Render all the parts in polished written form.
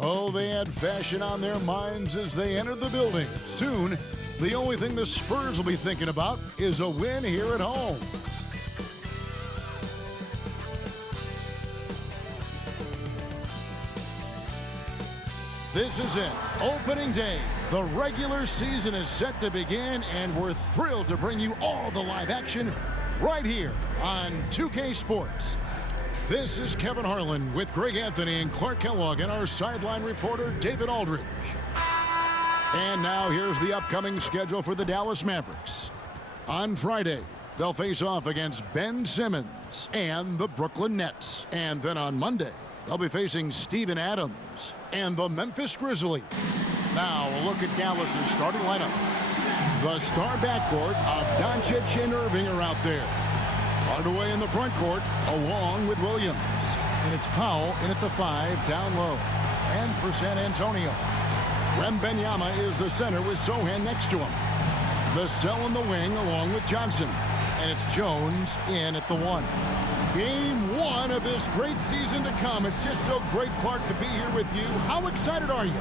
Oh, they had fashion on their minds as they entered the building. Soon, the only thing the Spurs will be thinking about is a win here at home. This is it. Opening day. The regular season is set to begin, and we're thrilled to bring you all the live action right here on 2K Sports. This is Kevin Harlan with Greg Anthony and Clark Kellogg and our sideline reporter, David Aldridge. And now here's the upcoming schedule for the Dallas Mavericks. On Friday, they'll face off against Ben Simmons and the Brooklyn Nets. And then on Monday, they'll be facing Steven Adams and the Memphis Grizzlies. Now a look at Dallas's starting lineup. The star backcourt of Doncic and Irving are out there. Hardaway in the front court, along with Williams. And it's Powell in at the 5, down low. And for San Antonio, Wembanyama is the center with Sochan next to him. Vassell in the wing, along with Johnson. And it's Jones in at the 1. Game 1 of this great season to come. It's just so great, Clark, to be here with you. How excited are you?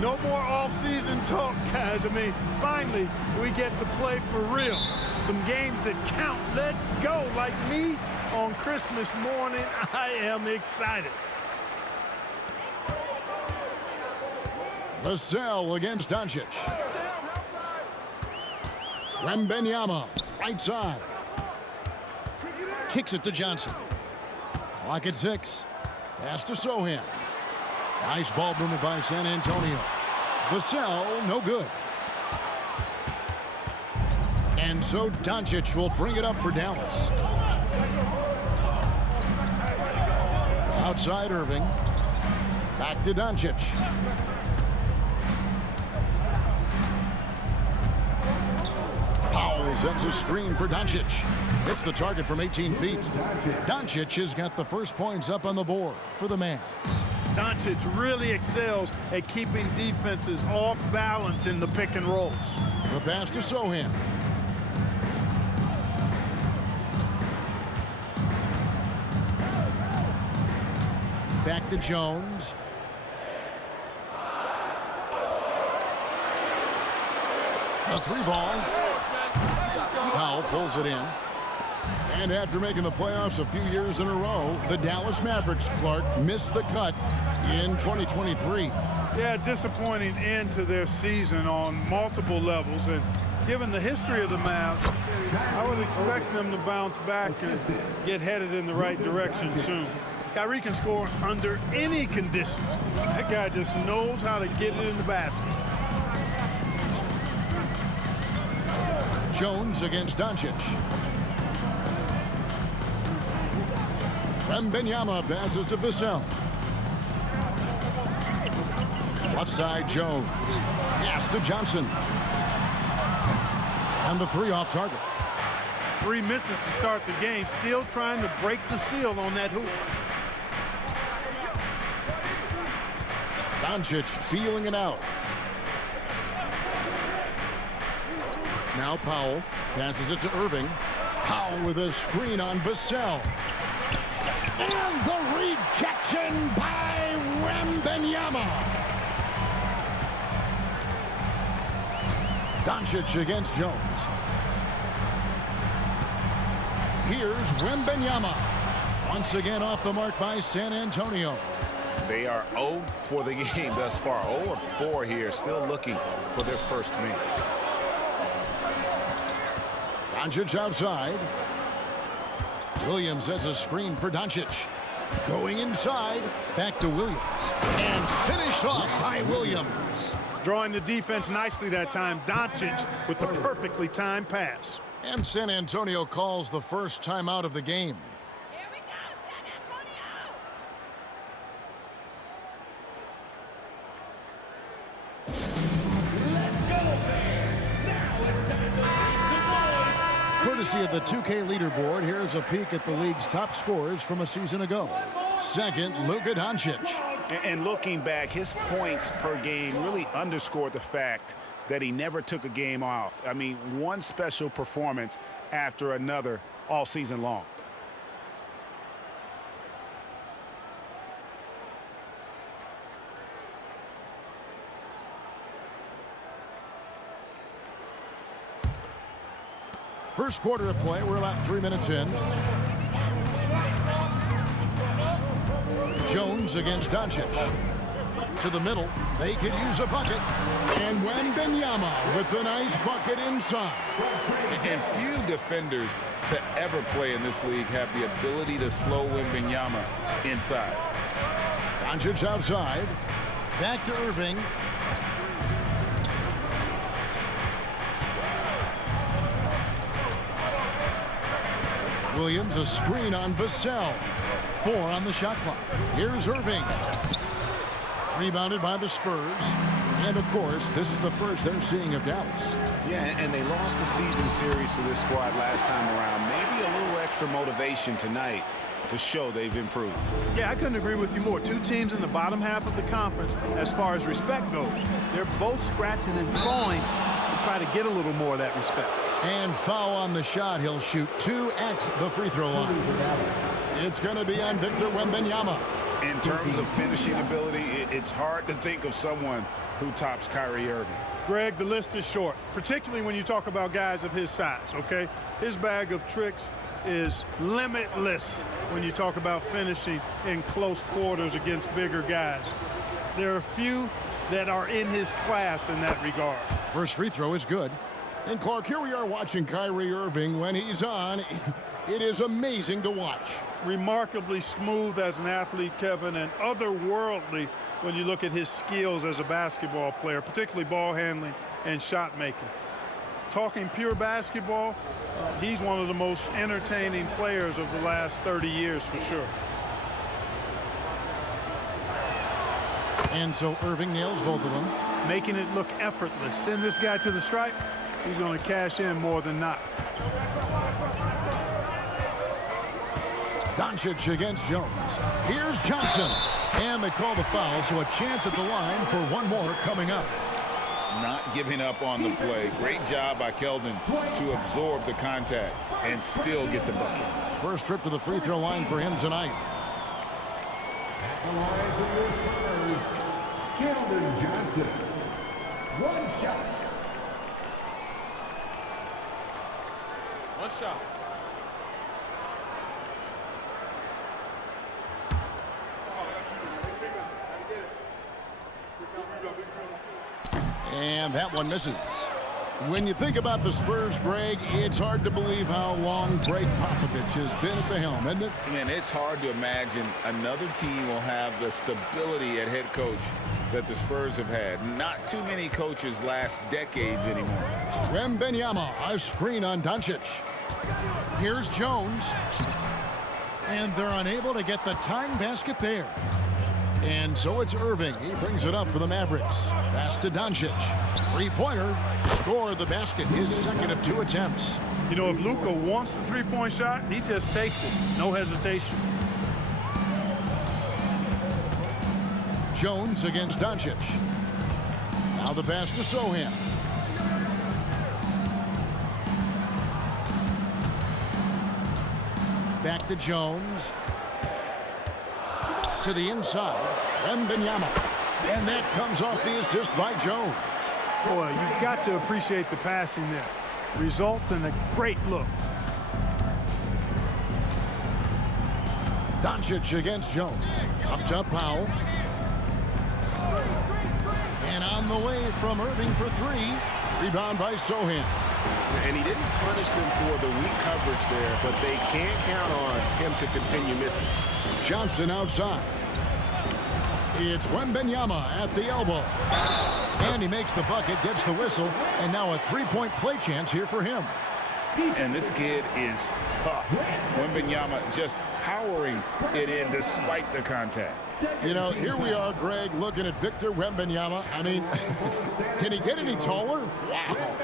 No more off-season talk, guys. I mean, finally, we get to play for real. Some games that count. Let's go. Like me on Christmas morning, I am excited. Vassell against Doncic. Wembanyama, right side. Kicks it to Johnson. Clock at 6. Pass to Sochan. Nice ball movement by San Antonio. Vassell, no good. And so Doncic will bring it up for Dallas. Outside Irving. Back to Doncic. Powell sets a screen for Doncic. Hits the target from 18 feet. Doncic has got the first points up on the board for the Mavs. Doncic really excels at keeping defenses off balance in the pick and rolls. The pass to Sochan. Back to Jones. A 3-ball. Powell pulls it in. And after making the playoffs a few years in a row, the Dallas Mavericks, Clark, missed the cut in 2023. Yeah, disappointing end to their season on multiple levels. And given the history of the Mavs, I would expect them to bounce back and get headed in the right direction soon. Kyrie can score under any conditions. That guy just knows how to get it in the basket. Jones against Doncic. Wembanyama passes to Vassell. Left side, Jones. Pass to Johnson. And the 3 off target. 3 misses to start the game. Still trying to break the seal on that hoop. Doncic feeling it out. Now Powell passes it to Irving. Powell with a screen on Vassell. And the rejection by Wembanyama. Doncic against Jones. Here's Wembanyama. Once again off the mark by San Antonio. They are 0 for the game thus far. 0 of 4 here, still looking for their first win. Doncic outside. Williams sets a screen for Doncic. Going inside, back to Williams. And finished off by Williams. Drawing the defense nicely that time. Doncic with the perfectly timed pass. And San Antonio calls the first timeout of the game. Here we go, San Antonio! Courtesy of the 2K leaderboard, here's a peek at the league's top scorers from a season ago. Second, Luka Doncic. And looking back, his points per game really underscored the fact that he never took a game off. I mean, one special performance after another all season long. First quarter of play. We're about 3 minutes in. Jones against Doncic. To the middle. They could use a bucket. And Wembanyama with the nice bucket inside. And few defenders to ever play in this league have the ability to slow Wembanyama inside. Doncic outside. Back to Irving. Williams, a screen on Vassell. 4 on the shot clock. Here's Irving. Rebounded by the Spurs. And, of course, this is the first they're seeing of Dallas. Yeah, and they lost the season series to this squad last time around. Maybe a little extra motivation tonight to show they've improved. Yeah, I couldn't agree with you more. Two teams in the bottom half of the conference as far as respect goes. They're both scratching and clawing to try to get a little more of that respect. And foul on the shot. He'll shoot 2 at the free throw line. It's going to be on Victor Wembanyama. In terms of finishing ability, it's hard to think of someone who tops Kyrie Irving. Greg, the list is short, particularly when you talk about guys of his size, okay? His bag of tricks is limitless when you talk about finishing in close quarters against bigger guys. There are few that are in his class in that regard. First free throw is good. And Clark, here we are watching Kyrie Irving. When he's on, it is amazing to watch. Remarkably smooth as an athlete, Kevin, and otherworldly when you look at his skills as a basketball player, particularly ball handling and shot making. Talking pure basketball, he's one of the most entertaining players of the last 30 years for sure. And so Irving nails both of them. Making it look effortless. Send this guy to the stripe, he's going to cash in more than not. Doncic against Jones. Here's Johnson. And they call the foul, so a chance at the line for one more coming up. Not giving up on the play. Great job by Keldon to absorb the contact and still get the bucket. First trip to the free throw line for him tonight. The line for the Spurs, Keldon Johnson. One shot. One shot. And that one misses. When you think about the Spurs, Greg, it's hard to believe how long Greg Popovich has been at the helm, isn't it? Man, it's hard to imagine another team will have the stability at head coach that the Spurs have had. Not too many coaches last decades anymore. Wembanyama, a screen on Doncic. Here's Jones. And they're unable to get the tying basket there. And so it's Irving. He brings it up for the Mavericks. Pass to Doncic. Three-pointer. Score the basket. His second of 2 attempts. You know, if Luka wants the three-point shot, he just takes it. No hesitation. Jones against Doncic. Now the pass to Sohan. Back to Jones. To the inside, Wembanyama. And that comes off the assist by Jones. Boy, you've got to appreciate the passing there. Results in a great look. Doncic against Jones. Up top, Powell. And on the way from Irving for 3. Rebound by Sohan. And he didn't punish them for the weak coverage there, but they can't count on him to continue missing. Johnson outside. It's Wembanyama at the elbow. And he makes the bucket, gets the whistle, and now a three-point play chance here for him. And this kid is tough. Wembanyama just powering it in despite the contact. You know, here we are, Greg, looking at Victor Wembanyama. I mean, can he get any taller? Wow.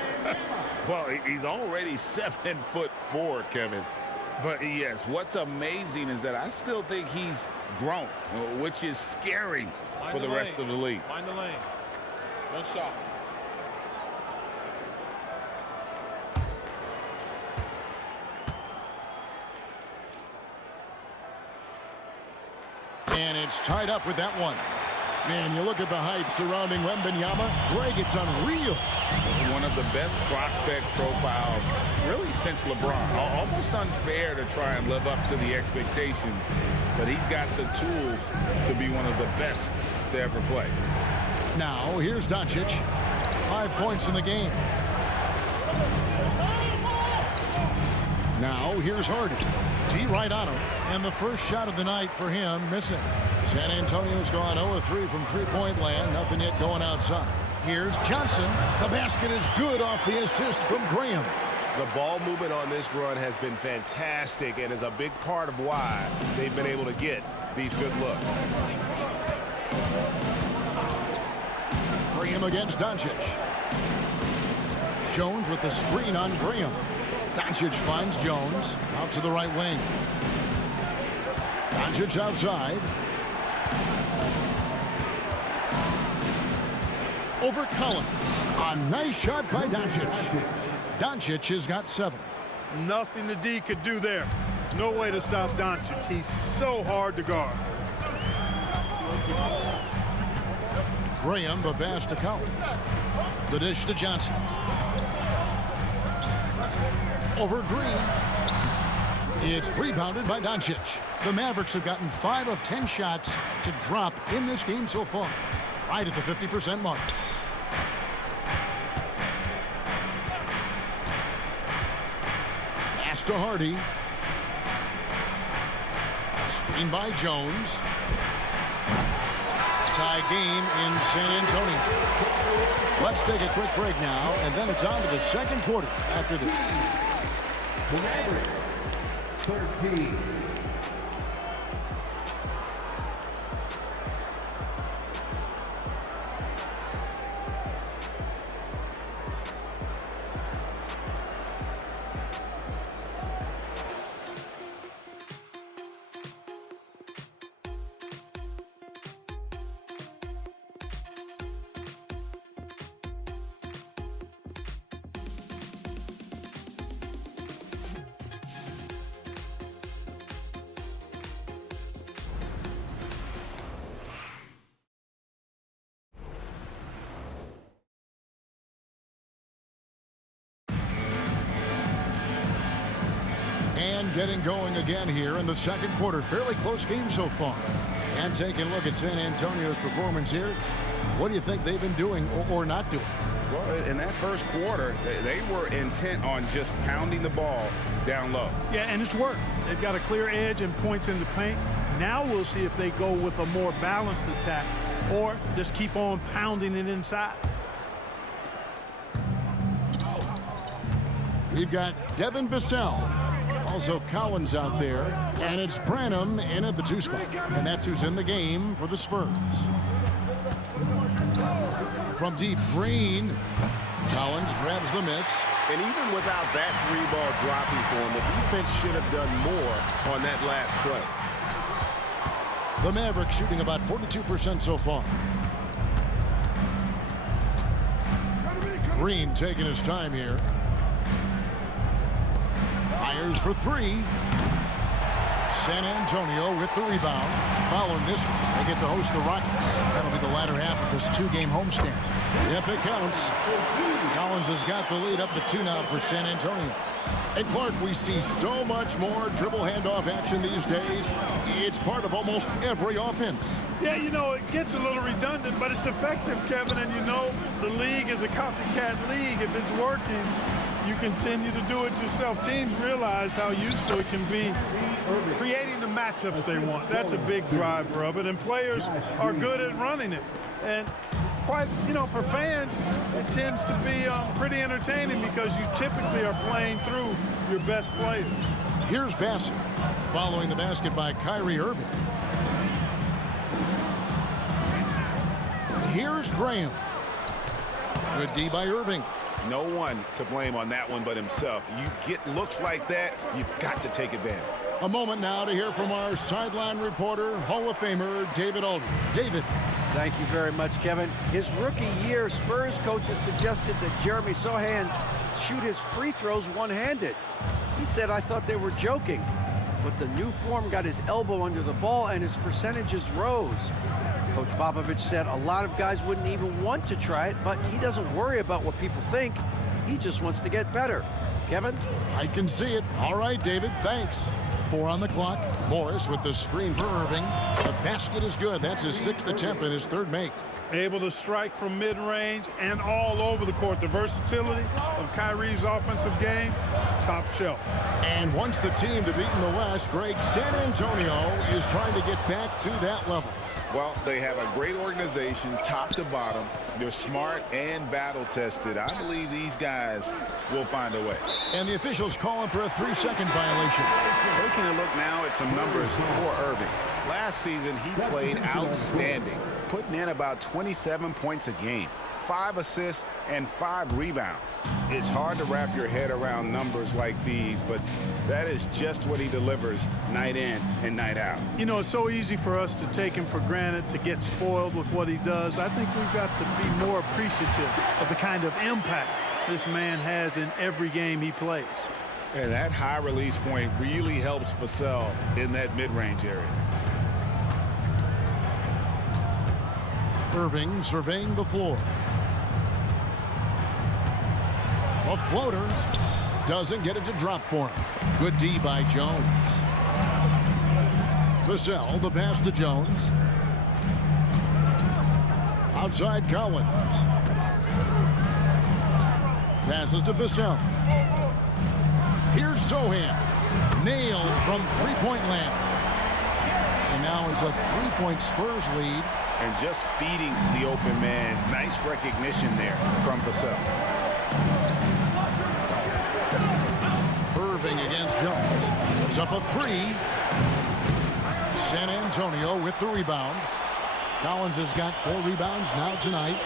Well, he's already 7'4", Kevin. But yes, what's amazing is that I still think he's grown, which is scary for the rest of the league. Mind the lanes. One shot. And it's tied up with that one. Man, you look at the hype surrounding Wembanyama. Greg, it's unreal. One of the best prospect profiles, really, since LeBron. Almost unfair to try and live up to the expectations, but he's got the tools to be one of the best to ever play. Now, here's Doncic. 5 points in the game. Now, here's Harden. D right on him. And the first shot of the night for him, missing. San Antonio's gone 0-3 from three-point land. Nothing yet going outside. Here's Johnson. The basket is good off the assist from Graham. The ball movement on this run has been fantastic and is a big part of why they've been able to get these good looks. Graham against Doncic. Jones with the screen on Graham. Doncic finds Jones out to the right wing. Doncic outside. Over Collins. A nice shot by Doncic. Doncic has got 7. Nothing the D could do there. No way to stop Doncic. He's so hard to guard. Graham, the pass to Collins. The dish to Johnson. Over Green. It's rebounded by Doncic. The Mavericks have gotten 5 of 10 shots to drop in this game so far. Right at the 50% mark. Pass to Hardy. Screen by Jones. Tie game in San Antonio. Let's take a quick break now, and then it's on to the second quarter after this. The Mavericks, 13. And getting going again here in the second quarter. Fairly close game so far. And taking a look at San Antonio's performance here. What do you think they've been doing or not doing? Well, in that first quarter, they were intent on just pounding the ball down low. Yeah, and it's worked. They've got a clear edge and points in the paint. Now we'll see if they go with a more balanced attack or just keep on pounding it inside. We've got Devin Vassell. Also Collins out there. And it's Branham in at the 2 spot. And that's who's in the game for the Spurs. From deep, Green. Collins grabs the miss. And even without that 3-ball dropping for him, the defense should have done more on that last play. The Mavericks shooting about 42% so far. Green taking his time here. Fires for 3. San Antonio with the rebound. Following this one, they get to host the Rockets. That'll be the latter half of this 2-game homestand. Yep, it counts. Collins has got the lead up to 2 now for San Antonio. And Clark, we see so much more dribble handoff action these days. It's part of almost every offense. Yeah, you know, it gets a little redundant, but it's effective, Kevin. And you know, the league is a copycat league. If it's working, you continue to do it yourself. Teams realize how useful it can be creating the matchups they want. That's a big driver of it, and players are good at running it. And quite, you know, for fans, it tends to be pretty entertaining because you typically are playing through your best players. Here's Bassett following the basket by Kyrie Irving. Here's Graham. Good D by Irving. No one to blame on that one but himself. You get looks like that, you've got to take advantage. A moment now to hear from our sideline reporter, Hall of Famer David Aldridge. David. Thank you very much, Kevin. His rookie year, Spurs coaches suggested that Jeremy Sohan shoot his free throws one-handed. He said, "I thought they were joking." But the new form got his elbow under the ball and his percentages rose. Coach Popovich said a lot of guys wouldn't even want to try it, but he doesn't worry about what people think. He just wants to get better. Kevin? I can see it. All right, David, thanks. 4 on the clock. Morris with the screen for Irving. The basket is good. That's his 6th attempt and his 3rd make. Able to strike from mid-range and all over the court. The versatility of Kyrie's offensive game, top shelf. And once the team to beat in the West, Greg, San Antonio is trying to get back to that level. Well, they have a great organization, top to bottom. They're smart and battle-tested. I believe these guys will find a way. And the officials calling for a 3-second violation. Taking a look now at some numbers for Irving. Last season, he played outstanding, putting in about 27 points a game, 5 assists, and 5 rebounds. It's hard to wrap your head around numbers like these, but that is just what he delivers night in and night out. You know, it's so easy for us to take him for granted, to get spoiled with what he does. I think we've got to be more appreciative of the kind of impact this man has in every game he plays. And that high release point really helps Vassell in that mid-range area. Irving surveying the floor. A floater doesn't get it to drop for him. Good D by Jones. Vassell, the pass to Jones. Outside Collins. Passes to Vassell. Here's Sohan. Nailed from three-point land. And now it's a 3-point Spurs lead. And just feeding the open man. Nice recognition there from Vassell. Irving against Jones. Puts up a 3. San Antonio with the rebound. Collins has got 4 rebounds now tonight.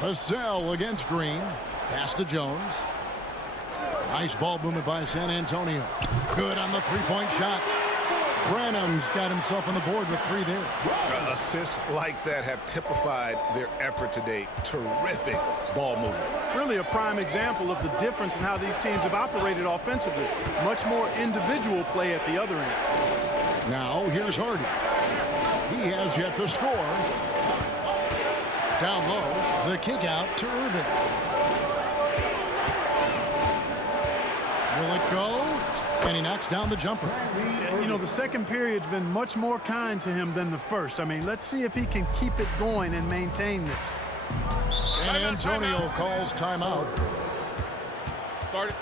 Vassell against Green. Pass to Jones. Nice ball movement by San Antonio. Good on the 3-point shot. Branham's got himself on the board with 3 there. Assists like that have typified their effort today. Terrific ball movement. Really a prime example of the difference in how these teams have operated offensively. Much more individual play at the other end. Now here's Hardy. He has yet to score. Down low, the kick out to Irving. Will it go? And he knocks down the jumper. You know, the second period's been much more kind to him than the first. I mean, let's see if he can keep it going and maintain this. San Antonio calls timeout. Start it.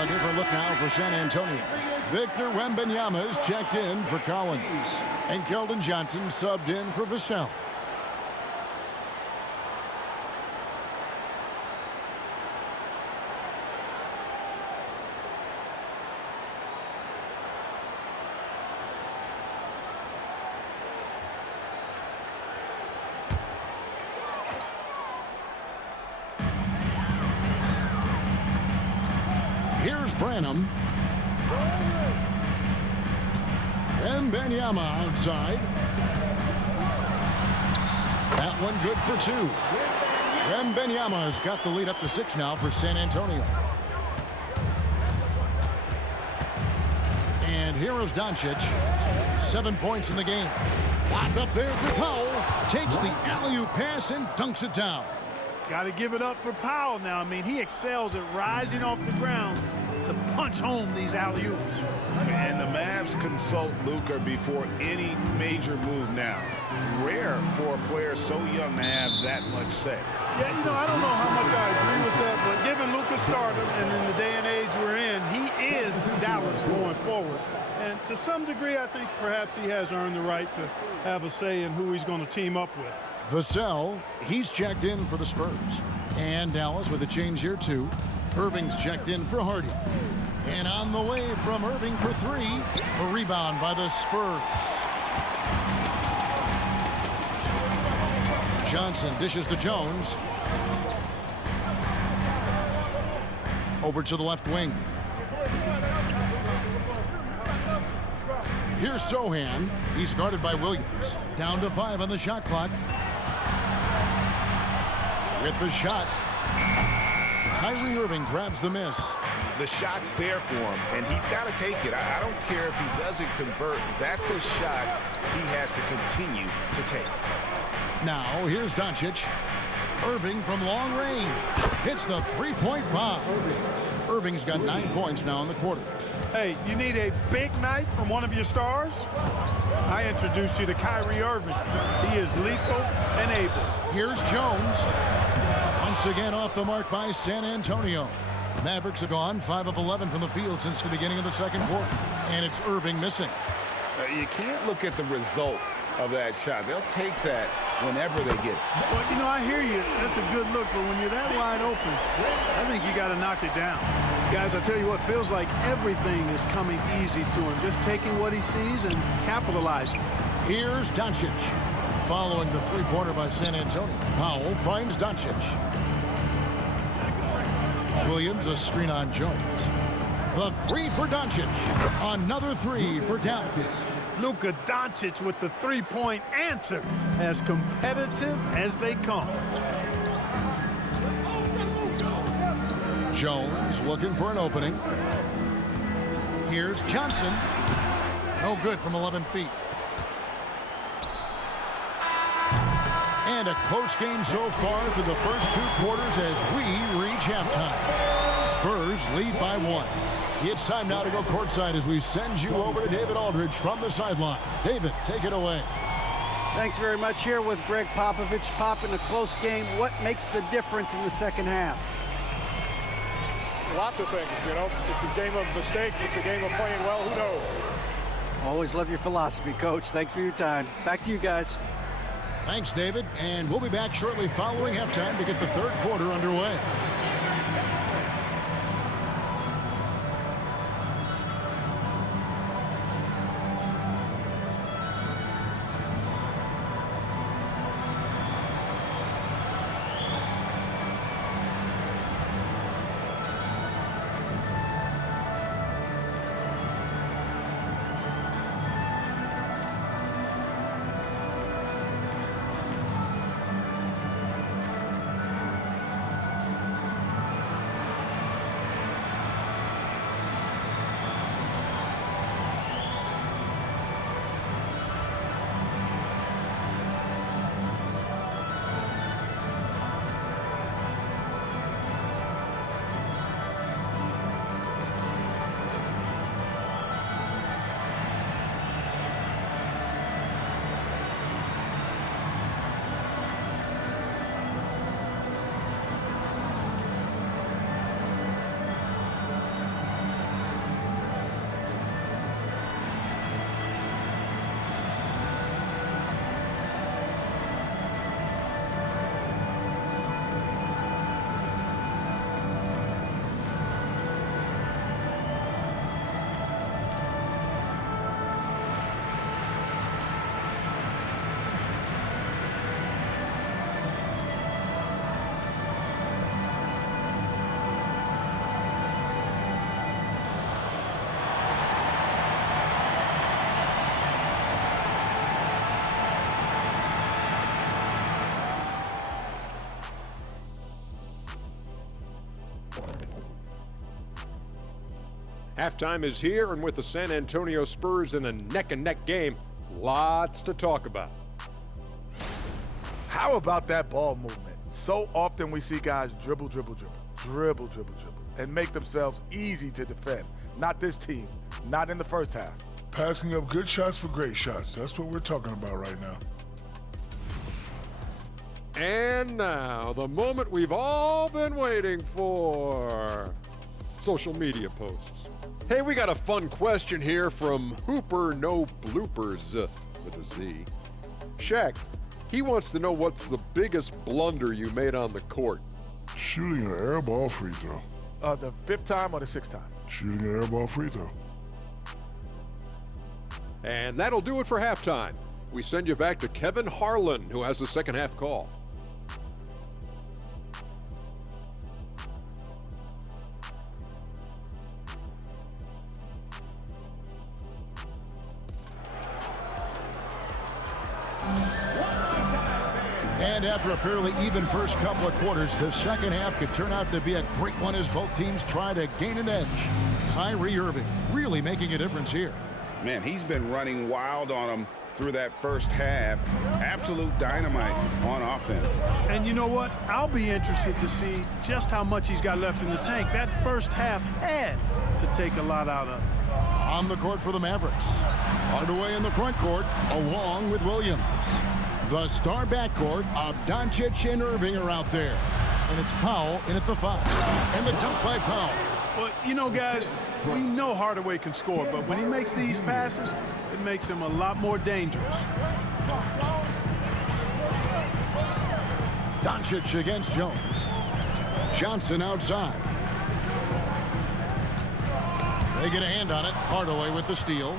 A different look now for San Antonio. Victor Wembanyama is checked in for Collins. And Keldon Johnson subbed in for Vassell. Here's Branham. Wembanyama outside. That one good for 2. Wembanyama has got the lead up to 6 now for San Antonio. And here is Doncic. 7 points in the game. Locked up there for Powell. Takes the alley-oop pass and dunks it down. Got to give it up for Powell now. I mean, he excels at rising off the ground to punch home these alley-oops. And the Mavs consult Luka before any major move now. Rare for a player so young to have that much say. Yeah, you know, I don't know how much I agree with that, but given Luka's stardom and in the day and age we're in, he is Dallas going forward. And to some degree, I think perhaps he has earned the right to have a say in who he's going to team up with. Vassell, he's checked in for the Spurs. And Dallas with a change here too. Irving's checked in for Hardy. And on the way from Irving for 3. A rebound by the Spurs. Johnson dishes to Jones. Over to the left wing. Here's Sohan. He's guarded by Williams. Down to 5 on the shot clock. With the shot. Kyrie Irving grabs the miss. The shot's there for him, and he's got to take it. I don't care if he doesn't convert. That's a shot he has to continue to take. Now, here's Doncic. Irving from long range. Hits the three-point bomb. Irving's got 9 points now in the quarter. Hey, you need a big night from one of your stars? I introduce you to Kyrie Irving. He is lethal and able. Here's Jones. Once again off the mark by San Antonio. The Mavericks have gone 5 of 11 from the field since the beginning of the second quarter. And it's Irving missing. You can't look at the result of that shot. They'll take that whenever they get it. Well, you know, I hear you. That's a good look, but when you're that wide open, I think you got to knock it down. Guys, I tell you what, feels like everything is coming easy to him. Just taking what he sees and capitalizing. Here's Doncic. Following the three-pointer by San Antonio. Powell finds Doncic. Williams, a screen on Jones. The 3 for Doncic. Another 3 for Dallas. Luka Doncic with the three-point answer. As competitive as they come. Jones looking for an opening. Here's Johnson. No good from 11 feet. And a close game so far through the first 2 quarters as we reach halftime. Spurs lead by 1. It's time now to go courtside as we send you over to David Aldridge from the sideline. David, take it away. Thanks very much. Here with Greg Popovich. Pop, in a close game, what makes the difference in the second half? Lots of things, you know. It's a game of mistakes. It's a game of playing well. Who knows? Always love your philosophy, Coach. Thanks for your time. Back to you guys. Thanks, David. And we'll be back shortly following halftime to get the third quarter underway. Halftime is here, and with the San Antonio Spurs in a neck-and-neck game, lots to talk about. How about that ball movement? So often we see guys dribble, and make themselves easy to defend. Not this team, not in the first half. Passing up good shots for great shots. That's what we're talking about right now. And now, the moment we've all been waiting for. Social media posts. Hey, we got a fun question here from Hooper No Bloopers with a Z. Shaq, he wants to know what's the biggest blunder you made on the court. Shooting an air ball free throw. The 5th time or the 6th time? Shooting an air ball free throw. And that'll do it for halftime. We send you back to Kevin Harlan, who has the second half call. And after a fairly even first couple of quarters, the second half could turn out to be a great one as both teams try to gain an edge. Kyrie Irving really making a difference here. Man, he's been running wild on them through that first half. Absolute dynamite on offense. And you know what? I'll be interested to see just how much he's got left in the tank. That first half had to take a lot out of it. On the court for the Mavericks. Hardaway in the front court, along with Williams. The star backcourt of Doncic and Irving are out there. And it's Powell in at the 5. And the dunk by Powell. Well, you know, guys, we know Hardaway can score, but when he makes these passes, it makes him a lot more dangerous. Doncic against Jones. Johnson outside. They get a hand on it. Hardaway with the steal.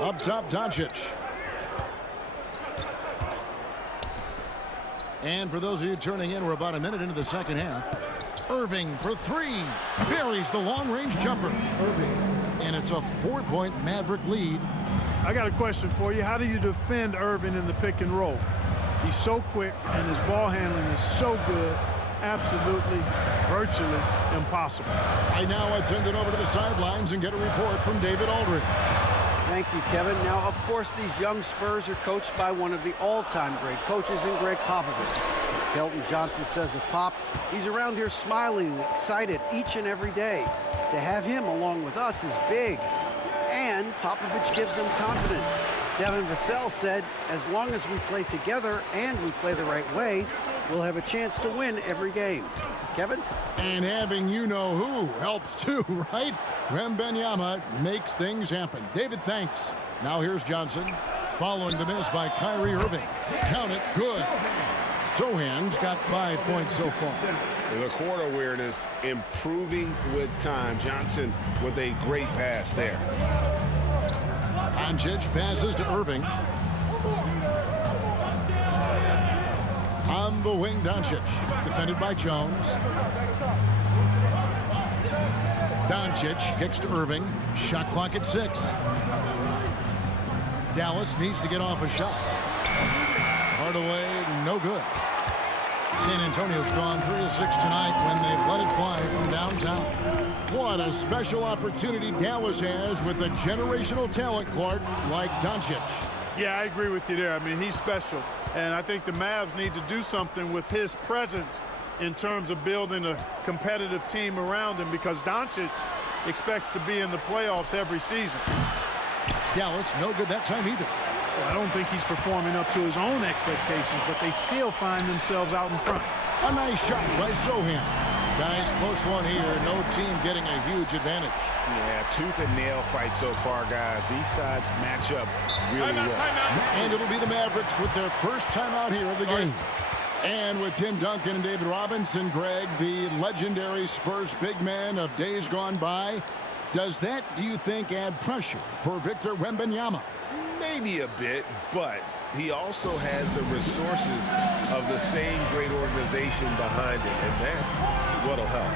Up top, Doncic. And for those of you turning in, we're about a minute into the second half. Irving for 3. Buries the long-range jumper. And it's a 4-point Maverick lead. I got a question for you. How do you defend Irving in the pick and roll? He's so quick, and his ball handling is so good. Absolutely, virtually impossible. Right now, I send it over to the sidelines and get a report from David Aldridge. Thank you, Kevin. Now, of course, these young Spurs are coached by one of the all-time great coaches in Greg Popovich. Kelton Johnson says of Pop, he's around here smiling and excited each and every day. To have him along with us is big. And Popovich gives them confidence. Devin Vassell said, as long as we play together and we play the right way, we'll have a chance to win every game. Kevin? And having you-know-who helps too, right? Wembanyama makes things happen. David, thanks. Now here's Johnson, following the miss by Kyrie Irving. Count it, good. Sochan's got 5 points so far. The court awareness improving with time. Johnson with a great pass there. Doncic passes to Irving. On the wing, Doncic, defended by Jones. Doncic kicks to Irving. Shot clock at 6. Dallas needs to get off a shot. Hardaway, no good. San Antonio's gone 3 of 6 tonight when they've let it fly from downtown. What a special opportunity Dallas has with a generational talent, Clark, like Doncic. Yeah, I agree with you there. I mean, he's special. And I think the Mavs need to do something with his presence in terms of building a competitive team around him, because Doncic expects to be in the playoffs every season. Dallas, no good that time either. Well, I don't think he's performing up to his own expectations, but they still find themselves out in front. A nice shot by Sochan. Guys, close one here. No team getting a huge advantage. Yeah, tooth and nail fight so far, guys. These sides match up really well. And it'll be the Mavericks with their first timeout here of the game. And with Tim Duncan and David Robinson, Greg, the legendary Spurs big man of days gone by, does that, do you think, add pressure for Victor Wembanyama? Maybe a bit, but he also has the resources of the same great organization behind him, and that's what'll help.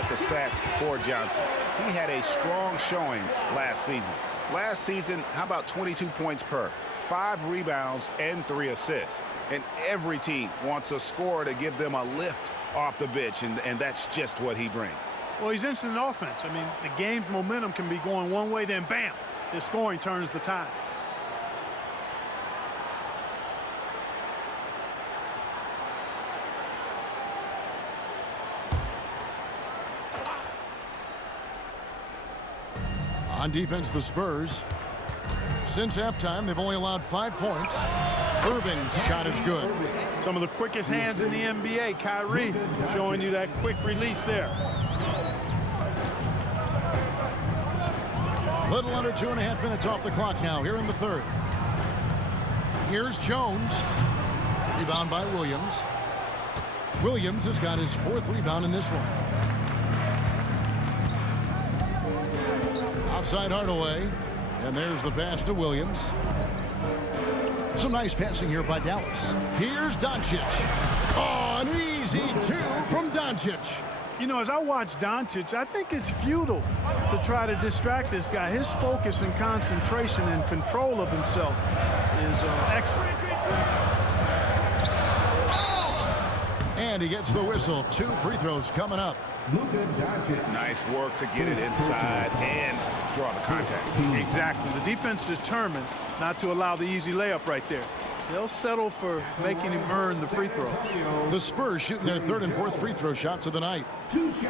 at the stats for Johnson. He had a strong showing last season. Last season, how about 22 points per, 5 rebounds, and 3 assists. And every team wants a scorer to give them a lift off the bench, and that's just what he brings. Well, he's instant offense. I mean, the game's momentum can be going one way, then bam, his scoring turns the tide. On defense, the Spurs. Since halftime, they've only allowed 5 points. Irving's shot is good. Some of the quickest hands in the NBA. Kyrie showing you that quick release there. Little under 2.5 minutes off the clock now here in the third. Here's Jones. Rebound by Williams. Williams has got his 4th rebound in this one. Outside Hardaway. And there's the pass to Williams. Some nice passing here by Dallas. Here's Doncic. Oh, an easy 2 from Doncic. You know, as I watch Doncic, I think it's futile to try to distract this guy. His focus and concentration and control of himself is excellent. And he gets the whistle. 2 free throws coming up. Nice work to get it inside and draw the contact. Exactly. The defense determined not to allow the easy layup right there. They'll settle for making him earn the free throw. The Spurs shooting their 3rd and 4th free throw shots of the night. 2 shots.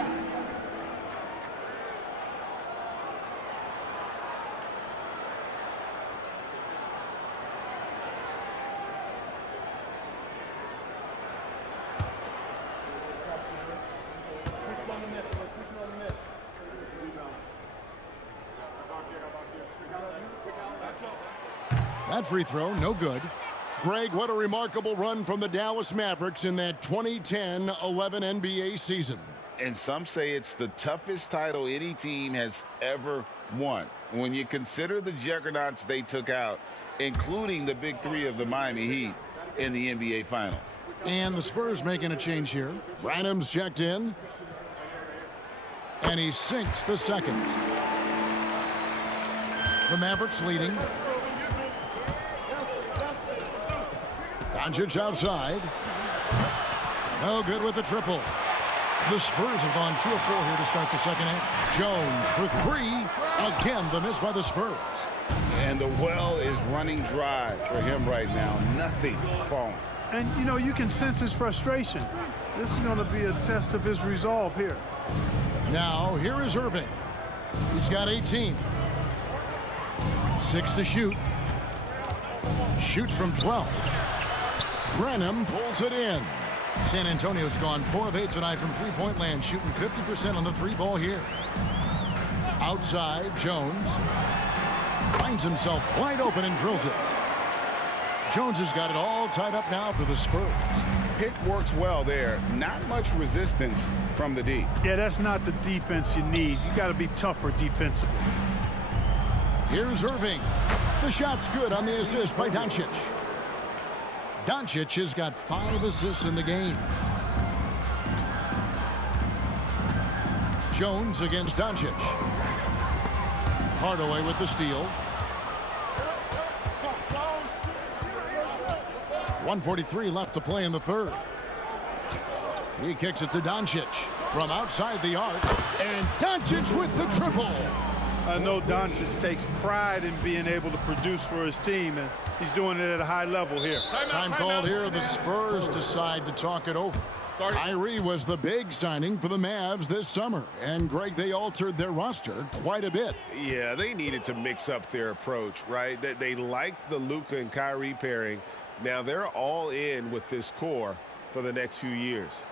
That free throw, no good. Greg, what a remarkable run from the Dallas Mavericks in that 2010-11 NBA season. And some say it's the toughest title any team has ever won. When you consider the juggernauts they took out, including the big 3 of the Miami Heat in the NBA Finals. And the Spurs making a change here. Branham's checked in. And he sinks the second. The Mavericks leading. Doncic outside. No good with the triple. The Spurs have gone 2 of 4 here to start the second half. Jones for 3. Again, the miss by the Spurs. And the well is running dry for him right now. Nothing falling. And, you know, you can sense his frustration. This is going to be a test of his resolve here. Now, here is Irving. He's got 18. 6 to shoot. Shoots from 12. Branham pulls it in. San Antonio's gone 4 of 8 tonight from three-point land, shooting 50% on the 3-ball here. Outside, Jones finds himself wide open and drills it. Jones has got it all tied up now for the Spurs. Pick works well there. Not much resistance from the D. Yeah, that's not the defense you need. You got to be tougher defensively. Here's Irving. The shot's good on the assist by Doncic. Doncic has got 5 assists in the game. Jones against Doncic. Hardaway with the steal. 1:43 left to play in the third. He kicks it to Doncic from outside the arc. And Doncic with the triple. I know Doncic takes pride in being able to produce for his team, and he's doing it at a high level here. Time called here. The Spurs decide to talk it over. Kyrie was the big signing for the Mavs this summer. And, Greg, they altered their roster quite a bit. Yeah, they needed to mix up their approach, right? They liked the Luka and Kyrie pairing. Now they're all in with this core for the next few years.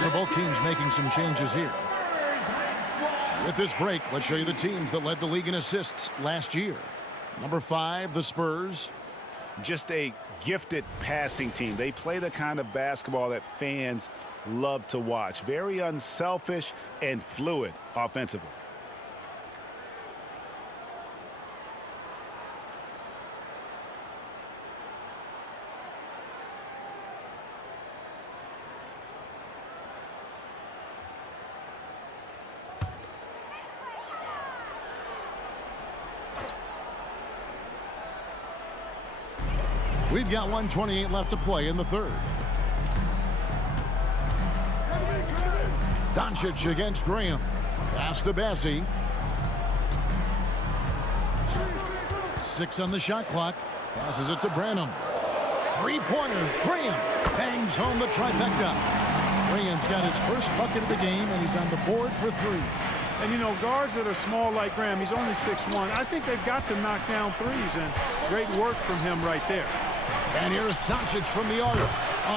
So both teams making some changes here. With this break, let's show you the teams that led the league in assists last year. Number 5, the Spurs. Just a gifted passing team. They play the kind of basketball that fans love to watch. Very unselfish and fluid offensively. We've got 1:28 left to play in the third. Doncic against Graham. Pass to Bassie. 6 on the shot clock. Passes it to Branham. Three-pointer. Graham bangs home the trifecta. Graham's got his first bucket of the game, and he's on the board for 3. And, you know, guards that are small like Graham, he's only 6'1". I think they've got to knock down threes, and great work from him right there. And here's Doncic from the arc.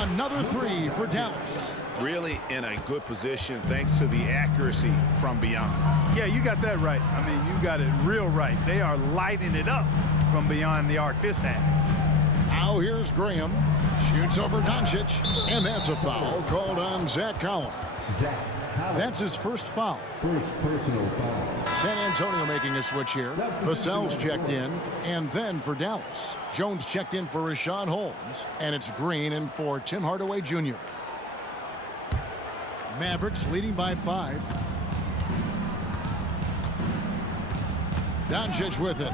Another 3 for Dallas. Really in a good position thanks to the accuracy from beyond. Yeah, you got that right. I mean, you got it real right. They are lighting it up from beyond the arc this half. Now here's Graham. Shoots over Doncic. And that's a foul called on Zach Collins. That's his first foul. First personal foul. San Antonio making a switch here. Vassell's checked in. And then for Dallas, Jones checked in for Richaun Holmes. And it's Green in for Tim Hardaway Jr. Mavericks leading by 5. Doncic with it.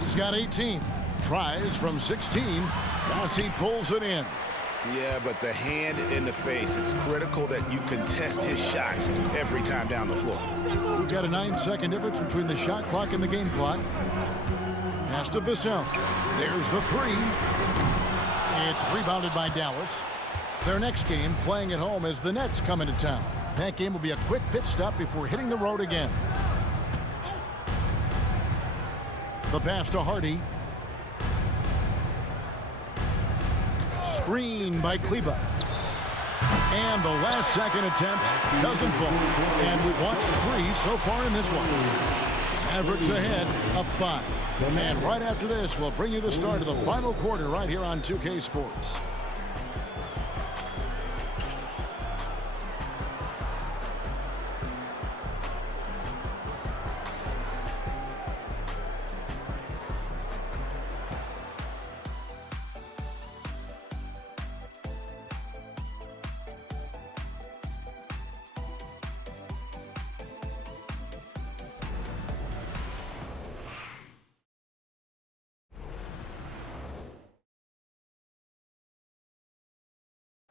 He's got 18. Tries from 16. Bassie pulls it in. Yeah, but the hand in the face, it's critical that you contest his shots every time down the floor. We've got a 9-second difference between the shot clock and the game clock. Pass to Vassell. There's the 3. It's rebounded by Dallas. Their next game playing at home as the Nets come into town. That game will be a quick pit stop before hitting the road again. The pass to Hardy. Screen by Kleber. And the last second attempt doesn't fall. And we've watched 3 so far in this one. Mavericks ahead, up 5. And right after this, we'll bring you the start of the final quarter right here on 2K Sports.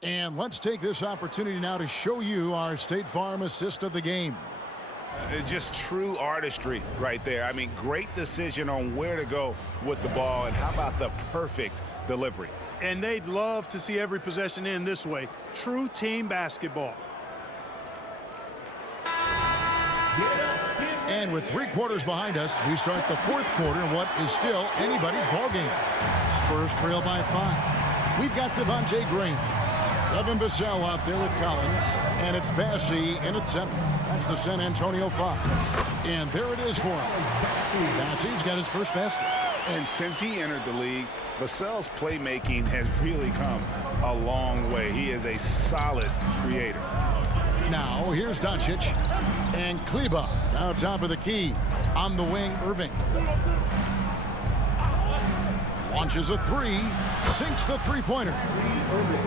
And let's take this opportunity now to show you our State Farm assist of the game. Just true artistry right there. I mean, great decision on where to go with the ball, and how about the perfect delivery. And they'd love to see every possession end this way. True team basketball. And with 3 quarters behind us, we start the 4th quarter in what is still anybody's ball game. Spurs trail by 5. We've got Devontae Graham. Devin Vassell out there with Collins. And it's Bassie in at center. That's the San Antonio 5. And there it is for him. Bassie's got his first basket. And since he entered the league, Vassell's playmaking has really come a long way. He is a solid creator. Now here's Doncic. And Kleber now top of the key. On the wing, Irving. Launches a 3. Sinks the 3-pointer.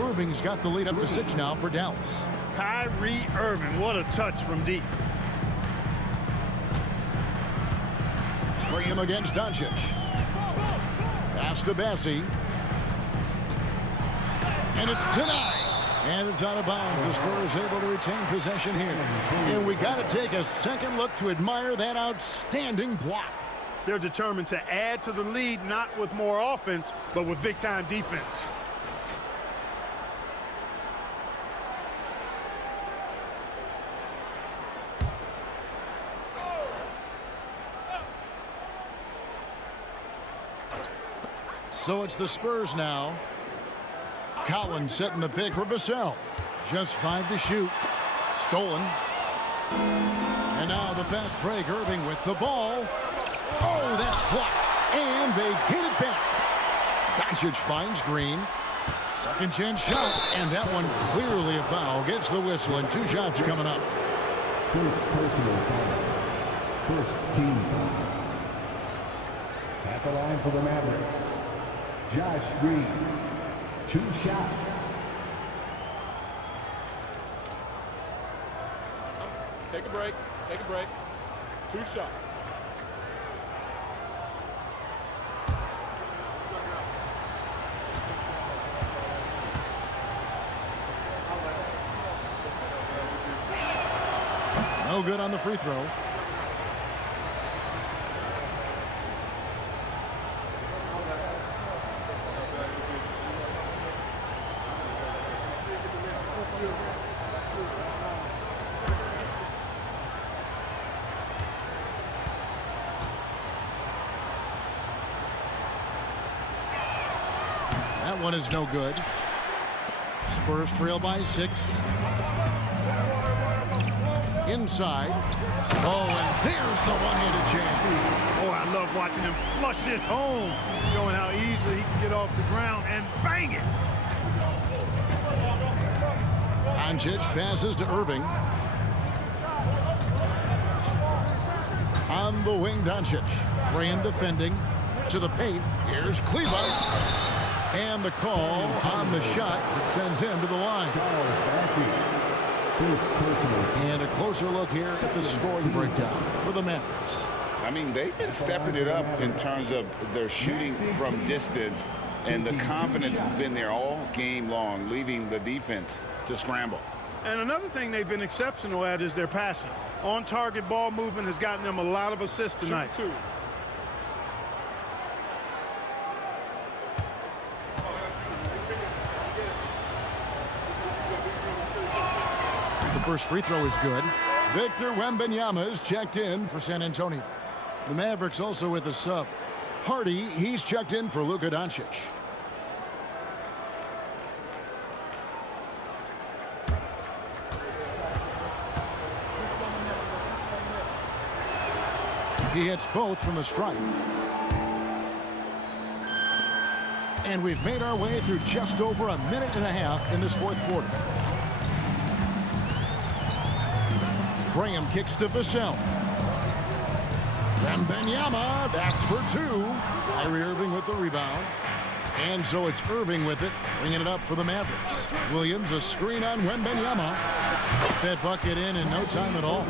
Irving's got the lead up to 6 now for Dallas. Kyrie Irving, what a touch from deep. Graham against Doncic. Pass to Bassie. And it's denied. And it's out of bounds. The Spurs able to retain possession here. And we got to take a second look to admire that outstanding block. They're determined to add to the lead, not with more offense, but with big-time defense. So it's the Spurs now. Collins setting the pick for Vassell. Just 5 to shoot. Stolen. And now the fast break. Irving with the ball. Oh, that's blocked. And they get it back. Doncic finds Green. Second chance shot. And that one clearly a foul. Gets the whistle and 2 shots coming up. First personal foul. First team foul. At the line for the Mavericks, Josh Green. 2 shots. Take a break. Take a break. 2 shots. No good on the free throw. That one is no good. Spurs trail by 6. Inside. Oh, and there's the one-handed jam. Oh, I love watching him flush it home, showing how easily he can get off the ground and bang it. Doncic passes to Irving. On the wing, Doncic. Graham defending to the paint. Here's Kleber. And the call on the shot that sends him to the line. And a closer look here at the scoring breakdown for the Mavericks. I mean, they've been stepping it up in terms of their shooting from distance, and the confidence has been there all game long, leaving the defense to scramble. And another thing they've been exceptional at is their passing. On-target ball movement has gotten them a lot of assists tonight. The first free throw is good. Victor Wembanyama is checked in for San Antonio. The Mavericks also with a sub. Hardy, he's checked in for Luka Doncic. He hits both from the stripe. And we've made our way through just over a minute and a half in this fourth quarter. Graham kicks to Vassell. Wembanyama, that's for 2. Kyrie Irving with the rebound. And so it's Irving with it, bringing it up for the Mavericks. Williams, a screen on Wembanyama. Put that bucket in no time at all.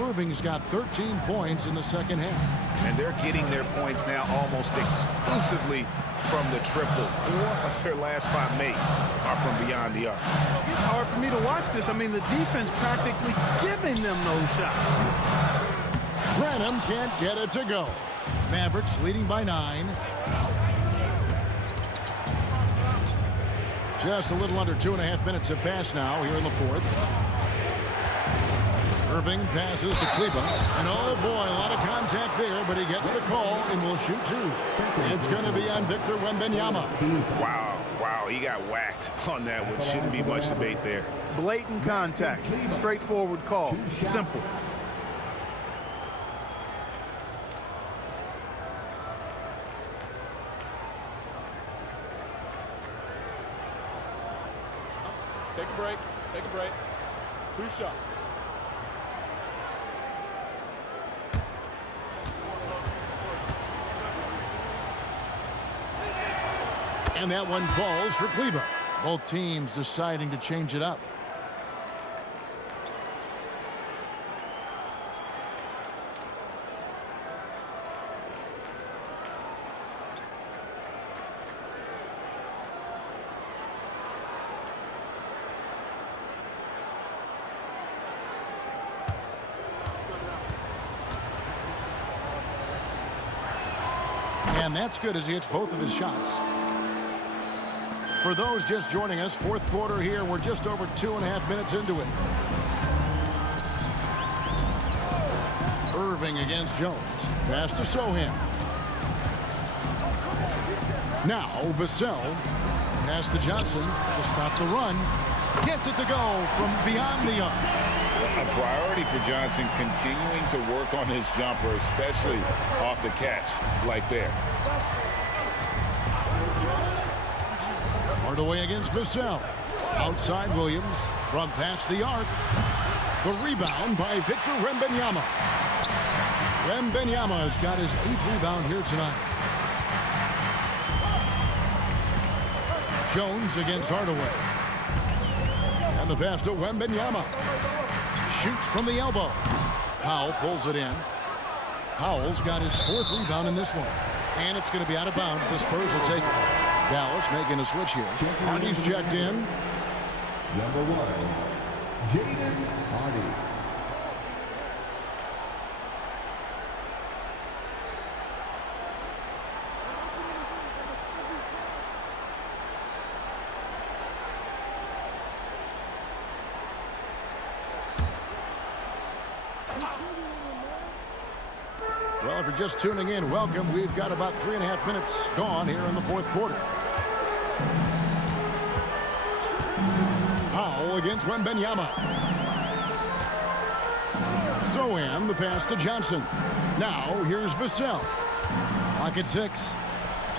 Irving's got 13 points in the second half. And they're getting their points now almost exclusively from the triple. 4 of their last 5 makes are from beyond the arc. It's hard for me to watch this. I mean, the defense practically giving them those shots. Branham can't get it to go. Mavericks leading by 9. Just a little under 2.5 minutes have passed now here in the fourth. Irving passes to Kleber. And oh boy, a lot of contact there, but he gets the call and will shoot 2. It's going to be on Victor Wembanyama. Wow, he got whacked on that one. Shouldn't be much debate there. Blatant contact. Straightforward call. Simple. Take a break. Take a break. 2 shots. And that one falls for Kleber. Both teams deciding to change it up. And that's good as he hits both of his shots. For those just joining us, fourth quarter here. We're just over 2.5 minutes into it. Irving against Jones. Pass to Sohan. Now Vassell. Pass to Johnson to stop the run. Gets it to go from beyond the arc. A priority for Johnson continuing to work on his jumper, especially off the catch like there. Hardaway against Vassell. Outside Williams from past the arc. The rebound by Victor Wembanyama. Wembanyama has got his 8th rebound here tonight. Jones against Hardaway. And the pass to Wembanyama. Shoots from the elbow. Powell pulls it in. Powell's got his 4th rebound in this one. And it's going to be out of bounds. The Spurs will take it. Dallas making a switch here. Hardy's checked in. Number 1, Jaden Hardy. Well, if you're just tuning in, welcome. We've got about 3.5 minutes gone here in the 4th quarter. Powell against Wembanyama. Zohan, the pass to Johnson. Now, here's Vassell. Clock at 6.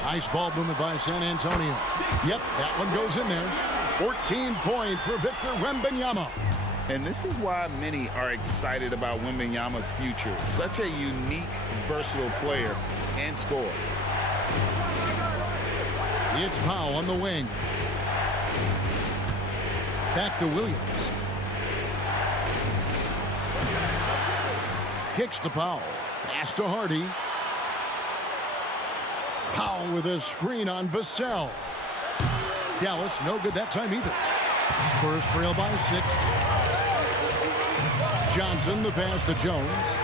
Nice ball movement by San Antonio. Yep, that one goes in there. 14 points for Victor Wembanyama. And this is why many are excited about Wembanyama's future. Such a unique, versatile player and scorer. It's Powell on the wing. Back to Williams. Kicks to Powell. Pass to Hardy. Powell with a screen on Vassell. Dallas no good that time either. Spurs trail by 6. Johnson, the pass to Jones.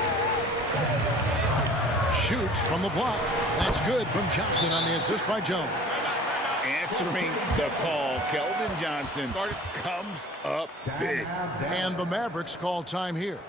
Shoots from the block. That's good from Johnson on the assist by Jones. Answering the call, Keldon Johnson comes up big. And the Mavericks call time here.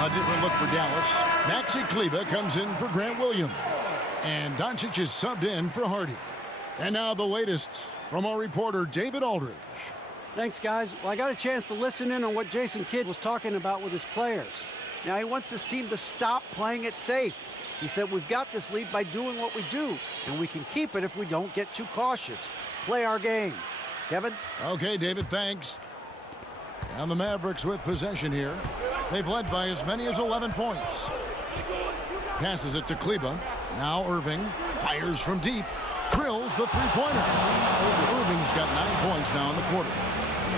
A different look for Dallas. Maxi Kleber comes in for Grant Williams. And Doncic is subbed in for Hardy. And now the latest from our reporter, David Aldridge. Thanks, guys. Well, I got a chance to listen in on what Jason Kidd was talking about with his players. Now, he wants this team to stop playing it safe. He said, we've got this lead by doing what we do, and we can keep it if we don't get too cautious. Play our game. Kevin? Okay, David, thanks. And the Mavericks with possession here. They've led by as many as 11 points. Passes it to Kleber. Now Irving fires from deep. Drills the three-pointer. Irving's got 9 points now in the quarter.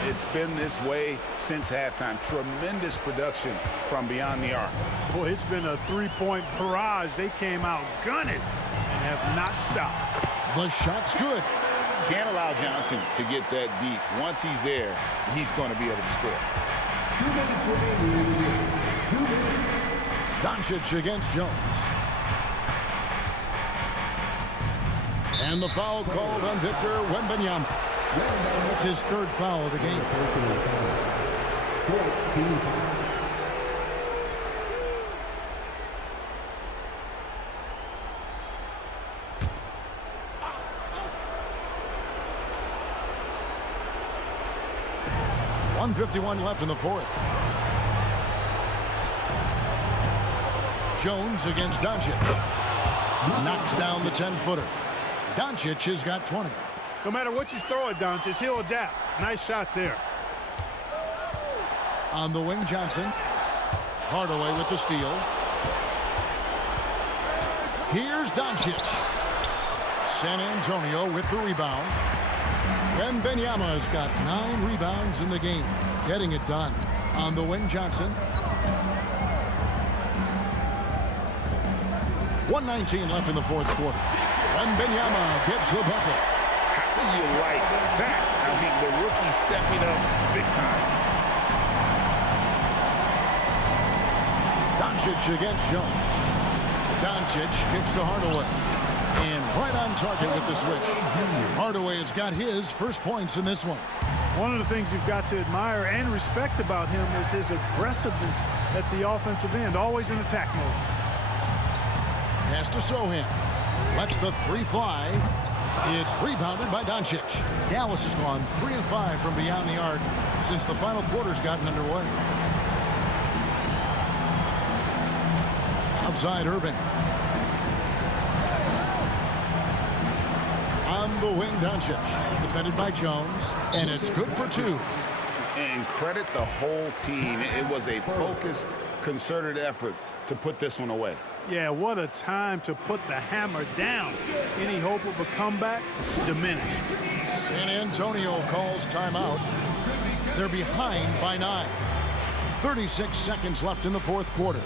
It's been this way since halftime. Tremendous production from beyond the arc. Boy, it's been a three-point barrage. They came out gunning and have not stopped. The shot's good. Can't allow Johnson to get that deep. Once he's there, he's going to be able to score. 2 minutes remaining in the game. 2 minutes. Doncic against Jones. And the foul called on Victor Wembanyama. That's his third foul of the game. 1:51 left in the fourth. Jones against Doncic. Knocks down the 10-footer. Doncic has got 20. No matter what you throw at Doncic, he'll adapt. Nice shot there. On the wing, Johnson. Hardaway with the steal. Here's Doncic. San Antonio with the rebound. Wembanyama's got 9 rebounds in the game. Getting it done. On the wing, Johnson. 1:19 left in the fourth quarter. Wembanyama gets the bucket. How do you like that? I mean, the rookie stepping up big time. Doncic against Jones. Doncic kicks to Hardaway. And right on target with the switch. Hardaway has got his first points in this one. One of the things you've got to admire and respect about him is his aggressiveness at the offensive end, always in attack mode. Has to Sohan. Lets the 3 fly. It's rebounded by Doncic. Dallas has gone 3 of 5 from beyond the arc since the final quarter's gotten underway. Outside Irving. On the wing, Doncic. Defended by Jones. And it's good for 2. And credit the whole team. It was a focused, concerted effort to put this one away. Yeah, what a time to put the hammer down. Any hope of a comeback? Diminished. San Antonio calls timeout. They're behind by 9. 36 seconds left in the fourth quarter.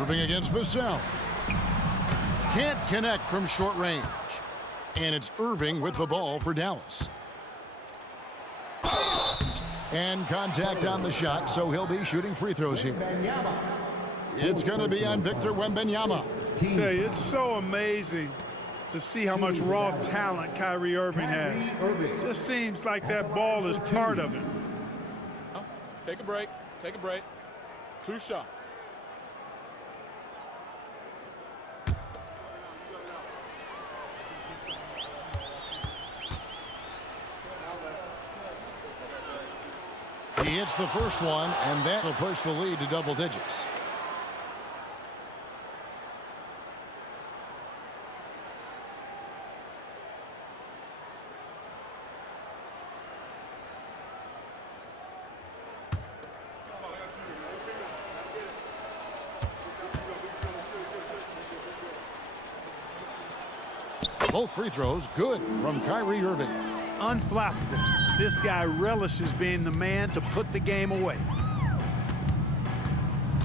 Irving against Vassell. Can't connect from short range. And it's Irving with the ball for Dallas. And contact on the shot, so he'll be shooting free throws here. It's going to be on Victor Wembanyama. I tell you, it's so amazing to see how much raw talent Kyrie Irving has. Just seems like that ball is part of it. Take a break. Take a break. 2 shots. He hits the first one, and that will push the lead to double digits. Both free throws good from Kyrie Irving. Unflappable. This guy relishes being the man to put the game away.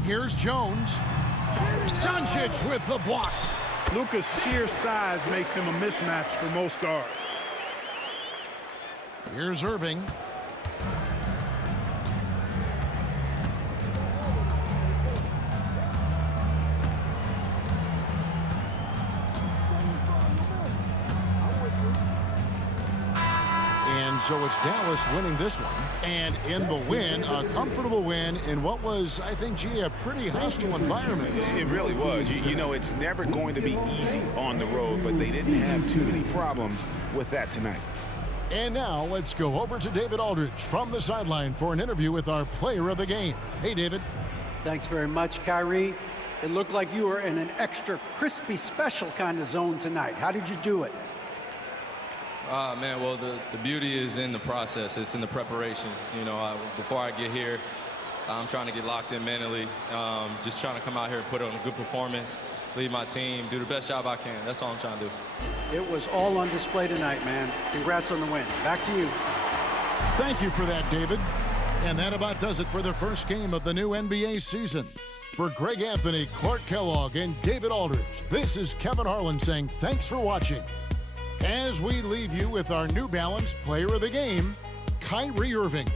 Here's Jones. Doncic with the block. Luka's sheer size makes him a mismatch for most guards. Here's Irving. so it's Dallas winning this one. And in the win, a comfortable win in what was, I think, G, a pretty hostile environment. It really was. You know, it's never going to be easy on the road, but they didn't have too many problems with that tonight. And now let's go over to David Aldridge from the sideline for an interview with our player of the game. Hey, David. Thanks very much, Kyrie. It looked like you were in an extra crispy special kind of zone tonight. How did you do it? Man, well, the beauty is in the process. It's in the preparation. You know, before I get here, I'm trying to get locked in mentally, just trying to come out here and put on a good performance, lead my team, do the best job I can. That's all I'm trying to do. It was all on display tonight, man. Congrats on the win. Back to you. Thank you for that, David. And that about does it for the first game of the new NBA season. For Greg Anthony, Clark Kellogg, and David Aldridge, this is Kevin Harlan saying thanks for watching. As we leave you with our New Balance Player of the Game, Kyrie Irving.